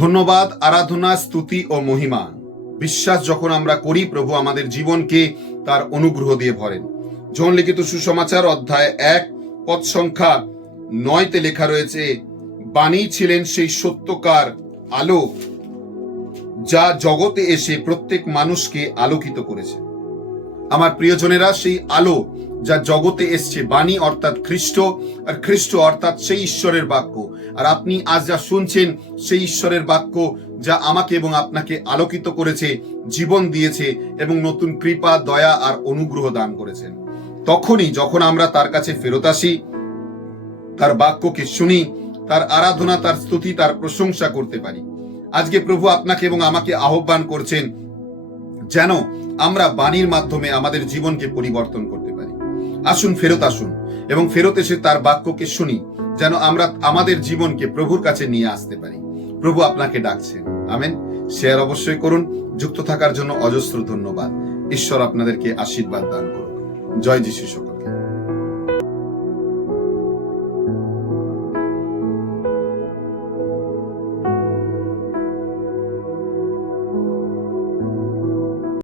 ধন্যবাদ, আরাধনা, স্তুতি ও মহিমা। বিশ্বাস যখন আমরা করি, প্রভু আমাদের জীবনকে তার অনুগ্রহ দিয়ে ভরেন। জন লিখিত সুসমাচার অধ্যায় এক, পদ সংখ্যা নয়তে লেখা রয়েছে, বাণী ছিলেন সেই সত্যকার আলো, যা জগতে এসে প্রত্যেক মানুষকে আলোকিত করেছে। আমার প্রিয়জনেরা, সেই আলো যা জগতে এসছে, বাণী অর্থাৎ খ্রিস্ট, আর খ্রিস্ট অর্থাৎ সেই ঈশ্বরের বাক্য। আর আপনি আজ যা শুনছেন, সেই ঈশ্বরের বাক্য যা আমাকে এবং আপনাকে আলোকিত করেছে, জীবন দিয়েছে এবং নতুন কৃপা, দয়া আর অনুগ্রহ দান করেছেন। তখনই যখন আমরা তার কাছে ফেরত আসি, তার বাক্যকে শুনি, তার আরাধনা, তার স্তুতি, তার প্রশংসা করতে পারি। আজকে প্রভু আপনাকে এবং আমাকে আহ্বান করছেন, যেন আমরা বাণীর মাধ্যমে আমাদের জীবনকে পরিবর্তন করতে আসুন, ফেরত আসুন এবং ফেরত এসে তার বাক্যকে শুনি, যেন আমরা আমাদের জীবনকে প্রভুর কাছে নিয়ে আসতে পারি। প্রভু আপনাকে ডাকছেন। আমেন। শেয়ার অবশ্যই করুন। যুক্ত থাকার জন্য অজস্র ধন্যবাদ। ঈশ্বর আপনাদেরকে আশীর্বাদ দান করুন জয় যিশু সকল